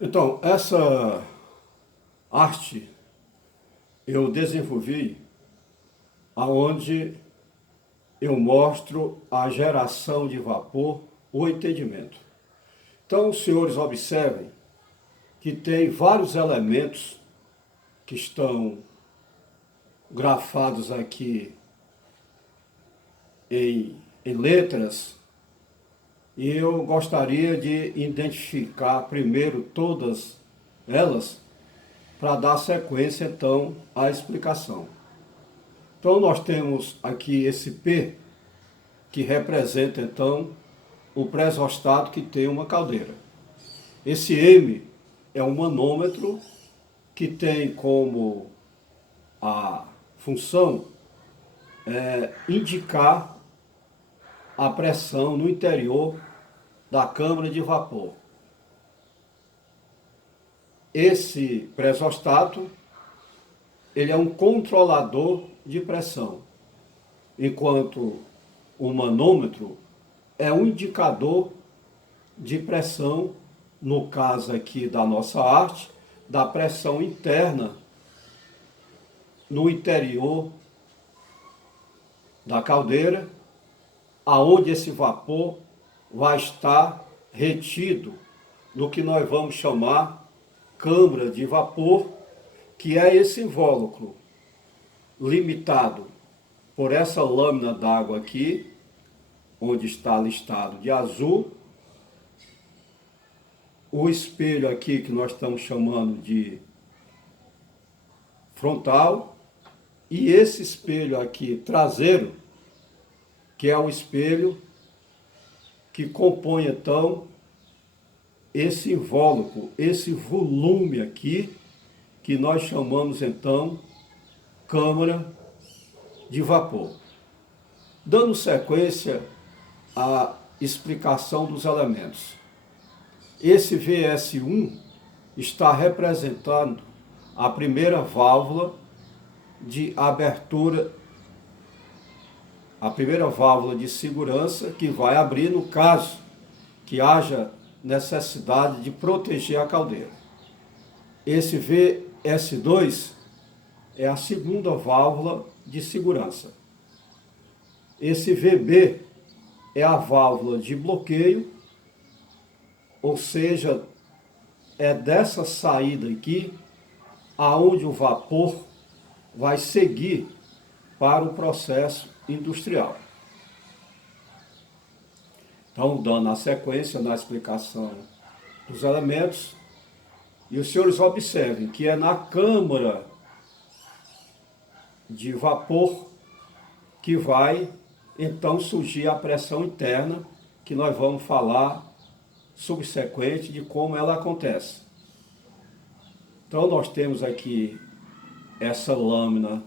Então, essa arte eu desenvolvi aonde eu mostro a geração de vapor, o entendimento. Então, os senhores observem que tem vários elementos que estão grafados aqui em letras, e eu gostaria de identificar primeiro todas elas para dar sequência então à explicação. Então nós temos aqui esse P, que representa então o presostático que tem uma caldeira. Esse M é um manômetro que tem como a função indicar a pressão no interior da câmara de vapor. Esse presostato, ele é um controlador de pressão, enquanto o manômetro é um indicador de pressão, no caso aqui da nossa arte, da pressão interna no interior da caldeira, aonde esse vapor vai estar retido no que nós vamos chamar câmara de vapor, que é esse invólucro limitado por essa lâmina d'água aqui, onde está listado de azul, o espelho aqui que nós estamos chamando de frontal, e esse espelho aqui traseiro, que é o espelho que compõe então esse invólucro, esse volume aqui, que nós chamamos então câmara de vapor. Dando sequência à explicação dos elementos. Esse VS1 está representando a primeira válvula de abertura, a primeira válvula de segurança que vai abrir no caso que haja necessidade de proteger a caldeira. Esse VS2 é a segunda válvula de segurança. Esse VB é a válvula de bloqueio, ou seja, é dessa saída aqui aonde o vapor vai seguir para o processo industrial. Então, dando a sequência na explicação dos elementos, e os senhores observem que é na câmara de vapor que vai então surgir a pressão interna, que nós vamos falar subsequente de como ela acontece. Então nós temos aqui essa lâmina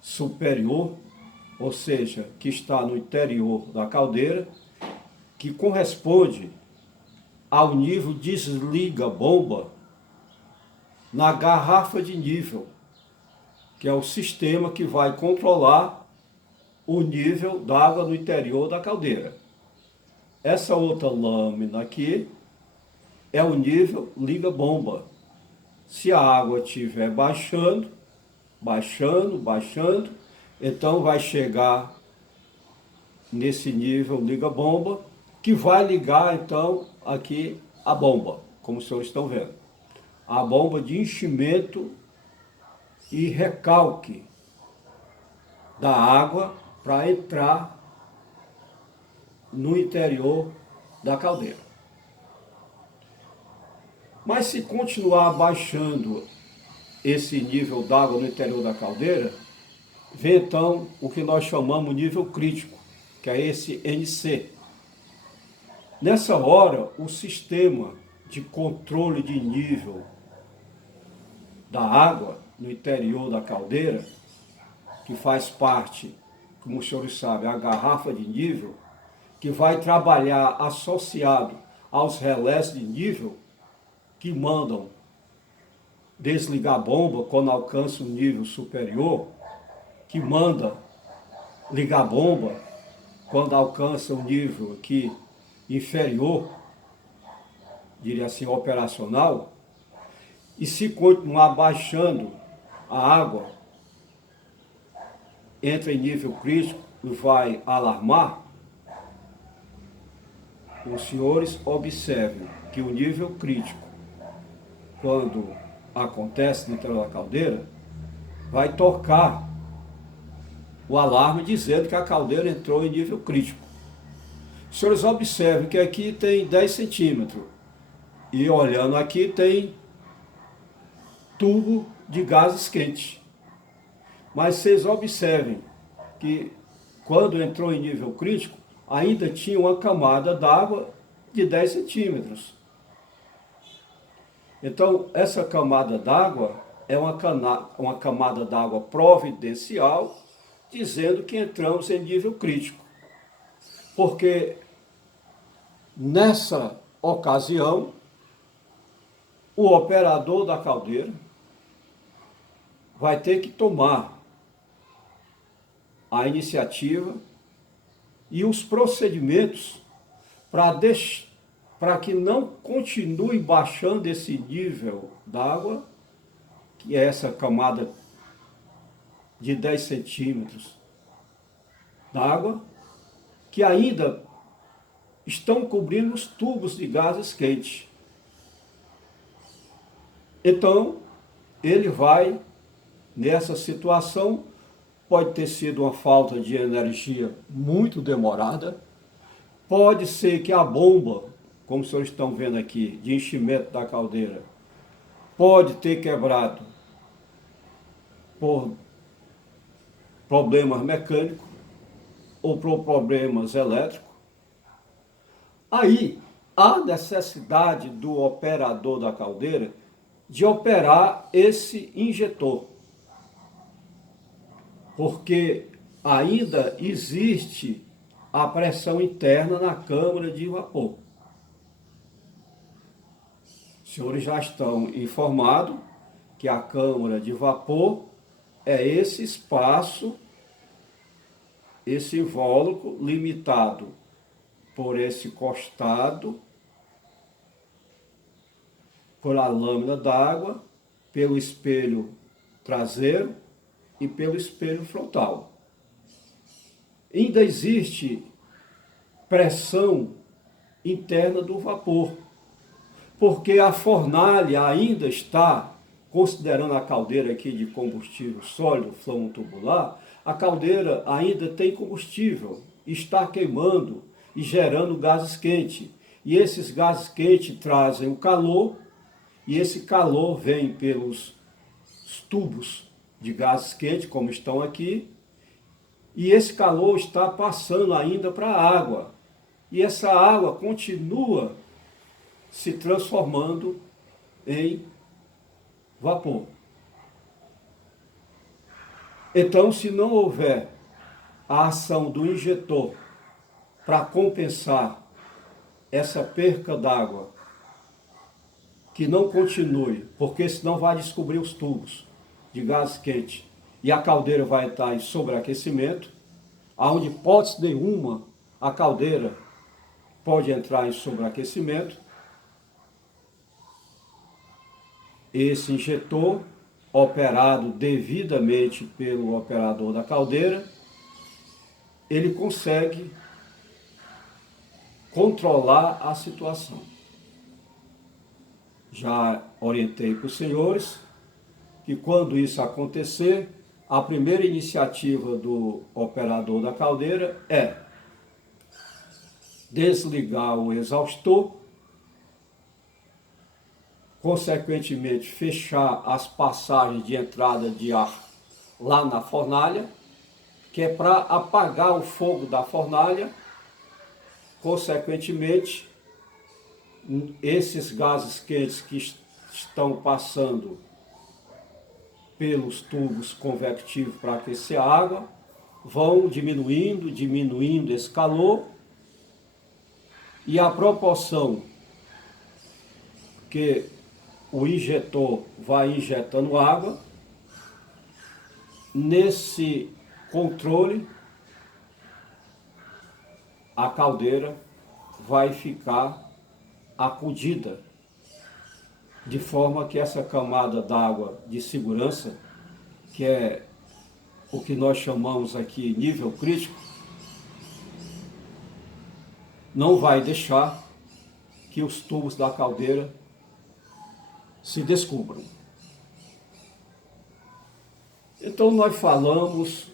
superior, ou seja, que está no interior da caldeira, que corresponde ao nível desliga-bomba na garrafa de nível, que é o sistema que vai controlar o nível d'água no interior da caldeira. Essa outra lâmina aqui é o nível liga-bomba. Se a água estiver baixando, então vai chegar nesse nível liga-bomba, que vai ligar então aqui a bomba, como os senhores estão vendo. A bomba de enchimento e recalque da água para entrar no interior da caldeira. Mas se continuar baixando esse nível d'água no interior da caldeira, vem então o que nós chamamos de nível crítico, que é esse NC. Nessa hora, o sistema de controle de nível da água no interior da caldeira, que faz parte, como os senhores sabem, a garrafa de nível, que vai trabalhar associado aos relés de nível, que mandam desligar a bomba quando alcança um nível superior, que manda ligar a bomba quando alcança um nível aqui inferior. diria assim, operacional, e se continuar baixando a água, entra em nível crítico e vai alarmar, os senhores observem que o nível crítico, quando acontece no interior da caldeira, vai tocar o alarme dizendo que a caldeira entrou em nível crítico. Os senhores observem que aqui tem 10 centímetros e olhando aqui tem tubo de gases quentes. Mas vocês observem que quando entrou em nível crítico, ainda tinha uma camada d'água de 10 centímetros. Então, essa camada d'água é uma camada d'água providencial, dizendo que entramos em nível crítico. Porque nessa ocasião, o operador da caldeira vai ter que tomar a iniciativa e os procedimentos para que não continue baixando esse nível d'água, que é essa camada de 10 centímetros d'água, que ainda estão cobrindo os tubos de gases quentes. Então, ele vai, nessa situação, pode ter sido uma falta de energia muito demorada, pode ser que a bomba, como os senhores estão vendo aqui, de enchimento da caldeira, pode ter quebrado por problemas mecânicos ou por problemas elétricos. Aí, há necessidade do operador da caldeira de operar esse injetor, porque ainda existe a pressão interna na câmara de vapor. Os senhores já estão informados que a câmara de vapor é esse espaço, esse invólucro limitado por esse costado, pela lâmina d'água, pelo espelho traseiro e pelo espelho frontal. Ainda existe pressão interna do vapor, porque a fornalha ainda está, considerando a caldeira aqui de combustível sólido, flamo tubular, a caldeira ainda tem combustível, está queimando e gerando gases quentes. E esses gases quentes trazem o calor, e esse calor vem pelos tubos de gases quentes, como estão aqui, e esse calor está passando ainda para a água. E essa água continua se transformando em vapor. Então, se não houver a ação do injetor para compensar essa perca d'água, que não continue, porque senão vai descobrir os tubos de gás quente e a caldeira vai estar em sobreaquecimento, aonde hipótese nenhuma a caldeira pode entrar em sobreaquecimento. Esse injetor, operado devidamente pelo operador da caldeira, ele consegue controlar a situação. Já orientei para os senhores que quando isso acontecer, a primeira iniciativa do operador da caldeira é desligar o exaustor, consequentemente fechar as passagens de entrada de ar lá na fornalha, que é para apagar o fogo da fornalha. Consequentemente, esses gases quentes que estão passando pelos tubos convectivos para aquecer a água vão diminuindo esse calor, e a proporção que o injetor vai injetando água, nesse controle, a caldeira vai ficar acudida de forma que essa camada d'água de segurança, que é o que nós chamamos aqui nível crítico, não vai deixar que os tubos da caldeira se descubram. Então nós falamos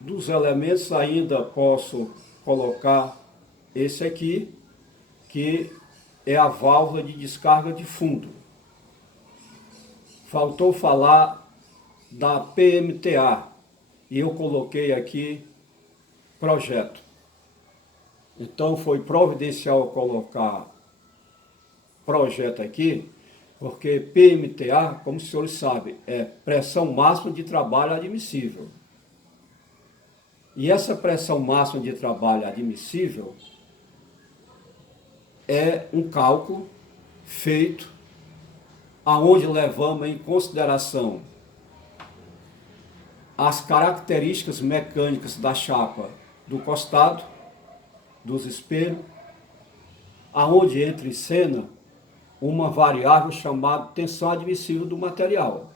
dos elementos, ainda posso colocar esse aqui, que é a válvula de descarga de fundo. Faltou falar da PMTA, e eu coloquei aqui projeto. Então foi providencial colocar projeto aqui, porque PMTA, como os senhores sabem, é pressão máxima de trabalho admissível. E essa pressão máxima de trabalho admissível é um cálculo feito aonde levamos em consideração as características mecânicas da chapa do costado, dos espelhos, aonde entra em cena uma variável chamada tensão admissível do material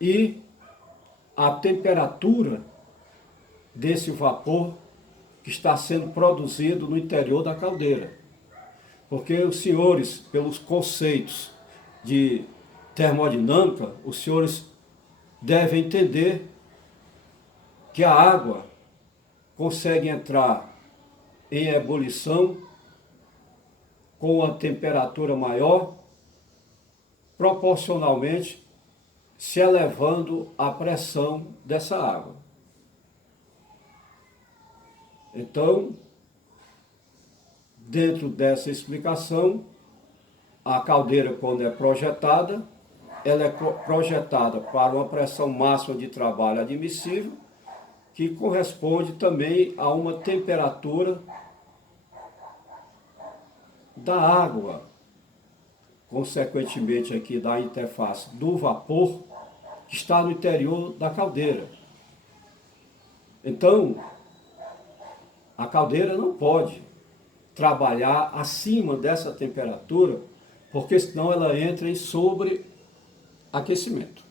e a temperatura desse vapor que está sendo produzido no interior da caldeira. Porque os senhores, pelos conceitos de termodinâmica, os senhores devem entender que a água consegue entrar em ebulição com a temperatura maior, proporcionalmente se elevando a pressão dessa água. Então, dentro dessa explicação, a caldeira, quando é projetada, ela é projetada para uma pressão máxima de trabalho admissível, que corresponde também a uma temperatura da água, consequentemente aqui da interface do vapor que está no interior da caldeira. Então, a caldeira não pode trabalhar acima dessa temperatura, porque senão ela entra em sobreaquecimento.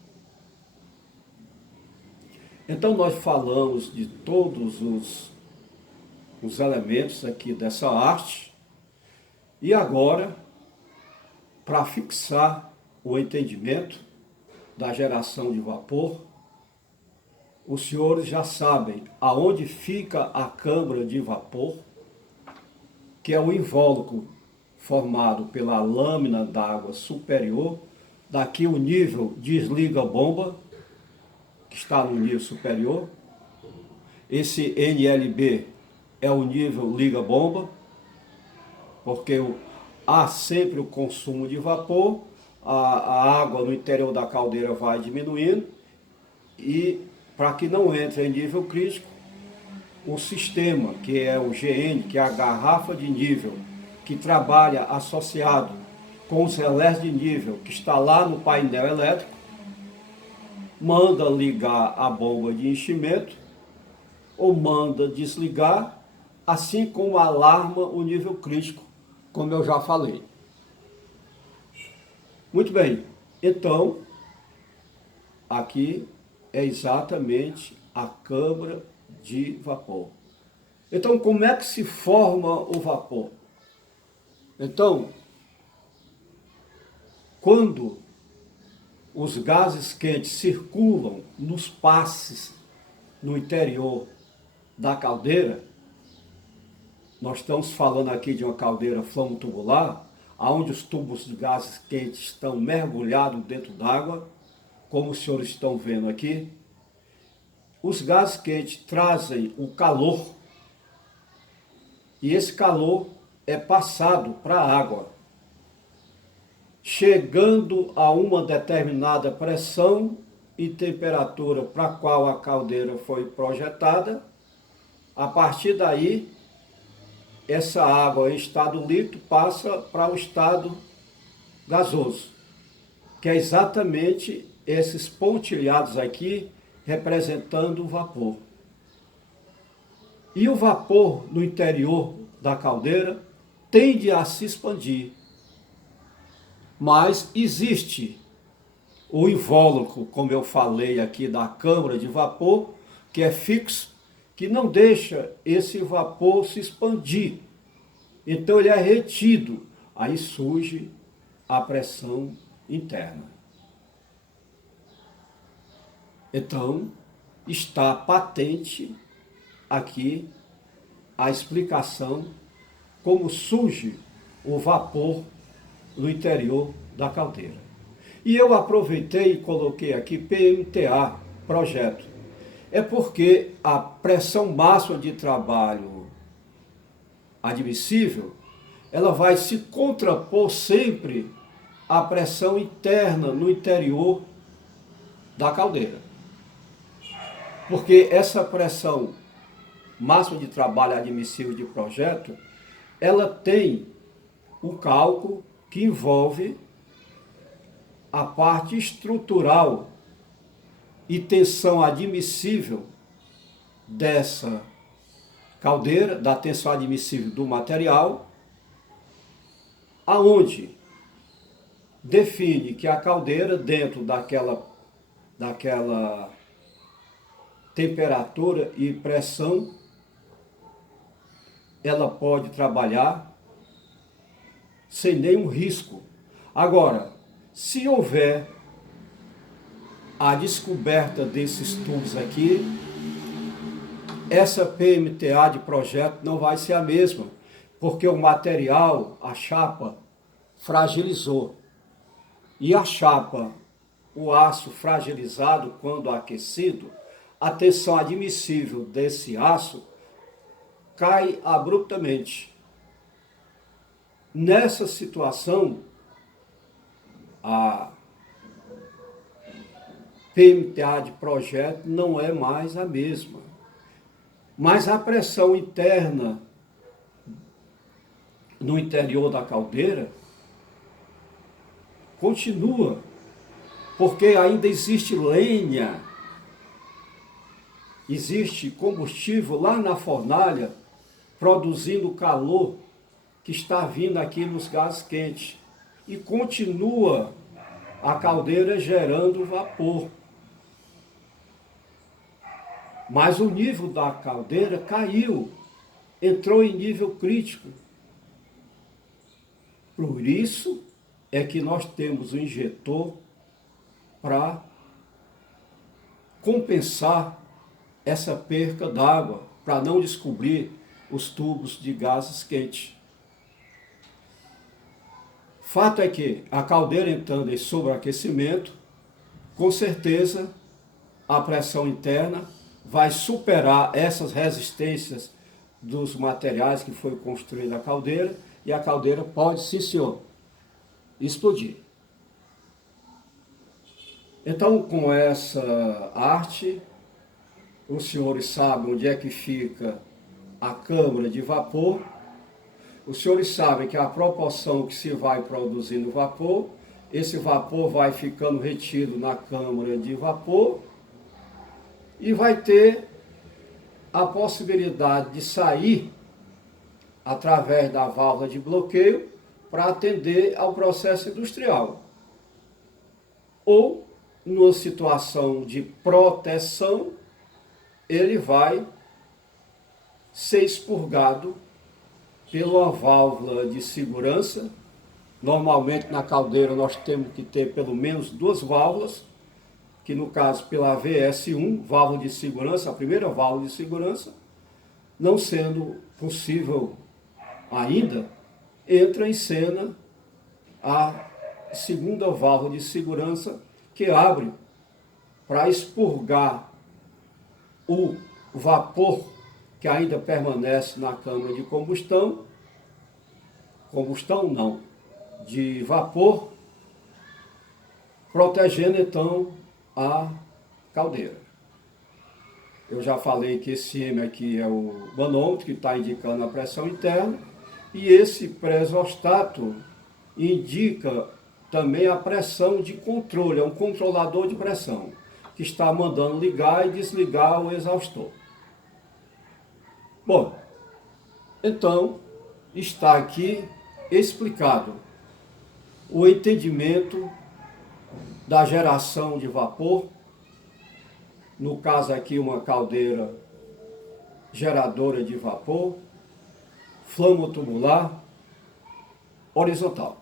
Então nós falamos de todos os elementos aqui dessa arte, e agora, para fixar o entendimento da geração de vapor, os senhores já sabem aonde fica a câmara de vapor, que é o invólucro formado pela lâmina d'água superior. Daqui o nível desliga-bomba, que está no nível superior. Esse NLB é o nível liga-bomba, porque há sempre o consumo de vapor, a água no interior da caldeira vai diminuindo, e para que não entre em nível crítico, o sistema, que é o GN, que é a garrafa de nível, que trabalha associado com os relés de nível, que está lá no painel elétrico, manda ligar a bomba de enchimento, ou manda desligar, assim como alarma o nível crítico, como eu já falei. Muito bem, então, aqui é exatamente a câmara de vapor. Então, como é que se forma o vapor? Então, quando os gases quentes circulam nos passes no interior da caldeira, nós estamos falando aqui de uma caldeira flamo-tubular, onde os tubos de gases quentes estão mergulhados dentro d'água, como os senhores estão vendo aqui. Os gases quentes trazem o calor, e esse calor é passado para a água, chegando a uma determinada pressão e temperatura para a qual a caldeira foi projetada. A partir daí, essa água em estado líquido passa para o estado gasoso, que é exatamente esses pontilhados aqui representando o vapor. E o vapor no interior da caldeira tende a se expandir. Mas existe o invólucro, como eu falei aqui, da câmara de vapor, que é fixo, que não deixa esse vapor se expandir. Então ele é retido, aí surge a pressão interna. Então, está patente aqui a explicação como surge o vapor no interior da caldeira. E eu aproveitei e coloquei aqui PMTA, projeto. É porque a pressão máxima de trabalho admissível, ela vai se contrapor sempre à pressão interna no interior da caldeira. Porque essa pressão máxima de trabalho admissível de projeto, ela tem o cálculo que envolve a parte estrutural e tensão admissível dessa caldeira, da tensão admissível do material, aonde define que a caldeira, dentro daquela temperatura e pressão, ela pode trabalhar sem nenhum risco. Agora, se houver a descoberta desses tubos aqui, essa PMTA de projeto não vai ser a mesma, porque o material, a chapa, fragilizou. E a chapa, o aço fragilizado, quando aquecido, a tensão admissível desse aço cai abruptamente. Nessa situação, a PMTA de projeto não é mais a mesma. Mas a pressão interna no interior da caldeira continua, porque ainda existe lenha, existe combustível lá na fornalha, produzindo calor que está vindo aqui nos gases quentes. E continua a caldeira gerando vapor. Mas o nível da caldeira caiu, entrou em nível crítico. Por isso é que nós temos o injetor para compensar essa perca d'água, para não descobrir os tubos de gases quentes. Fato é que a caldeira entrando em sobreaquecimento, com certeza a pressão interna vai superar essas resistências dos materiais que foi construída a caldeira, e a caldeira pode, sim senhor, explodir. Então, com essa arte, os senhores sabem onde é que fica a câmara de vapor, os senhores sabem que a proporção que se vai produzindo vapor, esse vapor vai ficando retido na câmara de vapor e vai ter a possibilidade de sair através da válvula de bloqueio para atender ao processo industrial. Ou, numa situação de proteção, ele vai ser expurgado pela válvula de segurança. Normalmente na caldeira nós temos que ter pelo menos duas válvulas, que no caso pela VS1, válvula de segurança, a primeira válvula de segurança, não sendo possível ainda, entra em cena a segunda válvula de segurança, que abre para expurgar o vapor que ainda permanece na câmara de combustão não, de vapor, protegendo então a caldeira. Eu já falei que esse M aqui é o manômetro, que está indicando a pressão interna, e esse pressostato indica também a pressão de controle, é um controlador de pressão, que está mandando ligar e desligar o exaustor. Bom, então está aqui explicado o entendimento da geração de vapor, no caso aqui uma caldeira geradora de vapor, flamo tubular, horizontal.